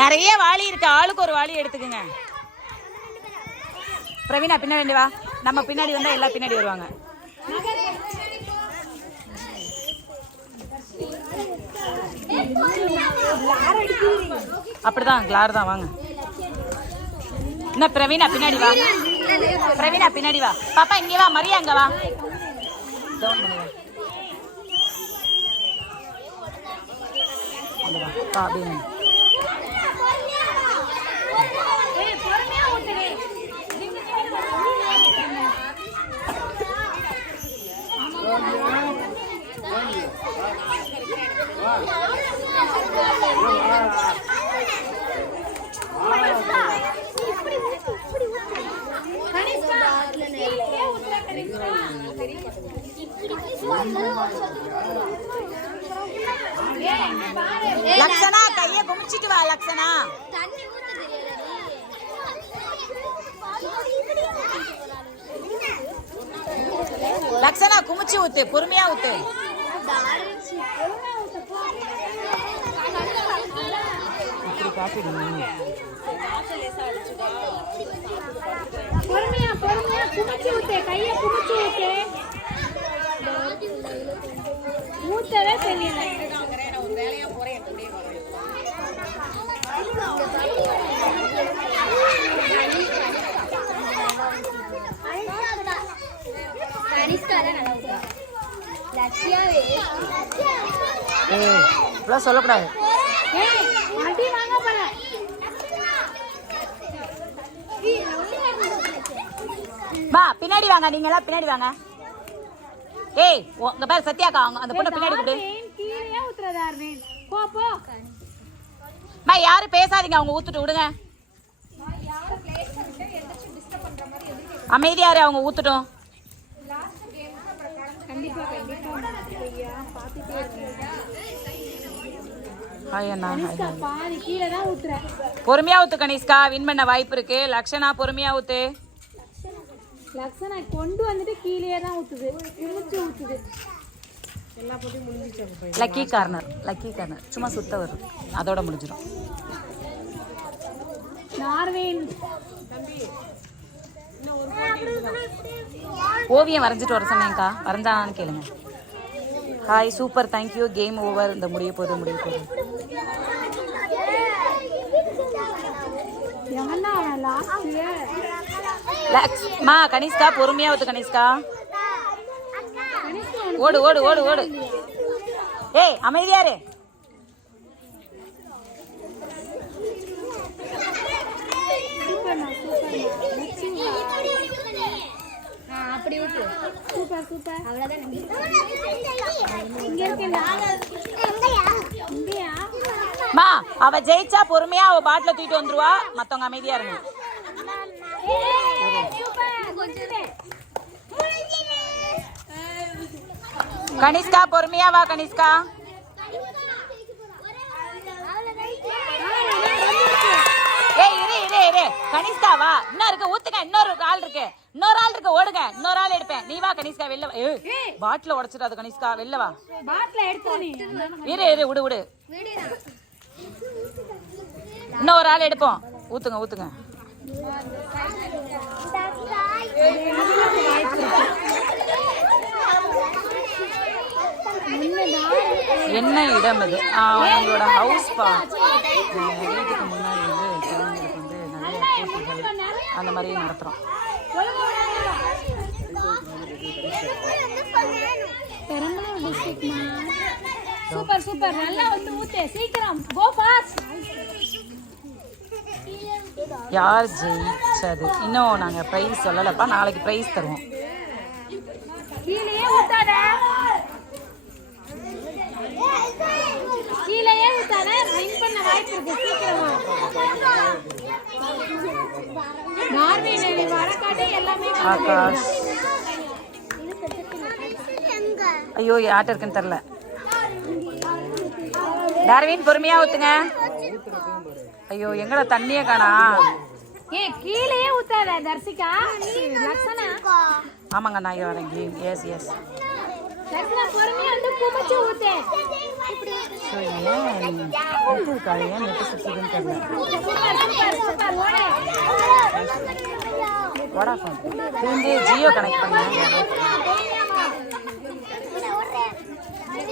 நிறைய வாளி இருக்கு, ஆளுக்கு ஒரு வாளி எடுத்துக்கங்க. பிரவீனா பின்னாடி வா, நம்ம பின்னாடி வந்தா எல்லாம் பின்னாடி வருவாங்க. அப்படிதான் கிளார் தான். வாங்க. என்ன பிரவீனா பின்னாடி வா, பிரவீனா பின்னாடி வா. பாப்பா இங்கே வா, மரியா அங்க வா. லக்ஷனா கைய குமிச்சிட்டு வா. லக்ஷனா லக்ஷனா குமிச்சு ஊத்து, பொறுமையா ஊத்து. பொறுமையா பொறுமையா குமிச்சு ஊத்து, கைய குமிச்சு ஊத்து. ஊத்தவே தெரியல. நான் ஒரு வேலையா போறேன். சொல்லக்கூடாது. வா பின்னாடி வாங்க, நீங்க எல்லாம் பின்னாடி வாங்க. ஏய் உங்க பேர் சத்யாக்கா, அந்த பொண்ணு பின்னாடி கூப்பிடு. யாரும் பேசாதீங்க, அவங்க ஊத்துட்டு விடுங்க. அமைதியாரு, அவங்க ஊத்துட்டோம். பொறுமையா ஊத்து கனிஷ்கா, வின் பண்ண வாய்ப்பு இருக்கு. லக்ஷனா பொறுமையா ஊத்து. லக்ஷனா கொண்டு வந்துட்டு கீழே தான் ஊத்துது, குமிச்சு ஊத்துது. எல்லா போட்டையும் முடிஞ்சிச்சு. லக்கி கார்னர், லக்கி கார்னர் சும்மா சுத்த வரும், அதோட முடிஞ்சிடும். நார்வேன் ஓவியம் வரைஞ்சிட்டு வர சொன்னேன்க்கா, வரைஞ்சானான்னு கேளுங்க. Hi super, thank you. Game over. இந்த முடிய போகுது. மா கனிஷ்கா பொறுமையா ஊத்து. கனிஷ்கா ஓடு ஓடு ஓடு ஓடு. ஏய் அமைதியாரு. அப்படி ஊத்து. Super super. அவ்வளவுதான். இங்க மா அவ ஜெயிச்சா பொறுமையா அவ பாட்டில தூக்கிட்டு வந்துருவா, மத்தவங்க அமைதியா இருங்க. கனிஷ்கா பொறுமையா வா. கனிஷ்கா ஏய் இரு இரு இரு. கனிஷ்கா வா, இன்னும் இருக்கு ஊத்துங்க. இன்னொரு ஆள் இருக்கு, ஓடுங்க. இன்னொரு ஆள் எடுப்பேன். நீ வா கனிஷ்கா, வெளில வா. பாட்டில உடைச்சிடாத கனிஷ்கா, வெளில வா. இரு இரு, விடு விடு. இன்னொரு ஆள் எடுப்போம். ஊத்துங்க. என்ன இடம் இது? எங்களோட ஹவுஸ் பா. வீட்டுக்கு முன்னாடி வந்து குழந்தைங்களுக்கு வந்து நிறைய போட்டிகள் அந்த மாதிரி நடத்துறோம். சூப்பர் சூப்பர், நல்லா வந்து ஊத்து. சீக்கிரம் கோ ஃபாஸ்ட். யார் ஜெயிச்சது இன்னும் நாங்க பிரைஸ் சொல்லலப்பா, நாளைக்கு பிரைஸ் தருவோம். கீழே ஊத்தாத, வின் பண்ண வாய்ப்பு இருக்கு. சீக்கிரமா நார்வே வரக்காட்டி எல்லாமே. ஆகாஷ் ஐயோ யார்ட்ட இருக்குன்னு தெரியல. டார்வின் பொறுமையா ஊத்துங்க. ஐயோ எங்கட தண்ணியே காணா. கீழே ஊத்தாத தர்சிகா. லக்ஷனா ஆமாங்க நான் வரேன். கேம் எஸ் லக்ஷனா பொறுமையா வந்து குமிச்சு ஊத்து. ஜியோ கனெக்ட் பண்ண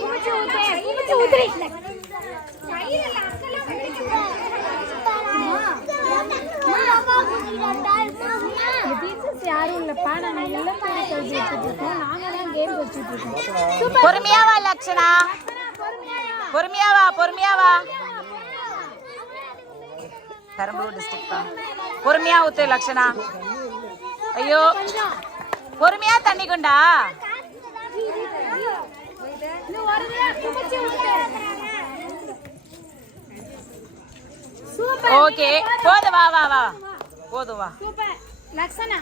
குமிச்சு ஊத்து, குமிச்சு ஊத்துறி. யாரும் இல்லப்பா, நாங்க எல்லாம் நாங்கதான் கேம் வச்சுட்டு இருக்கோம். பொறுமையா வா லக்ஷனா, பொறுமையா வா, பொறுமையா வா. பெரம்பலூர் டிஸ்ட்ரிக்ட் தான். பொறுமையா ஊத்து லக்ஷனா. ஐயோ பொறுமையா தண்ணி கொண்டா. ஓகே போதும், வா வா வா, போதும் வா. சூப்பர் லக்ஷனா.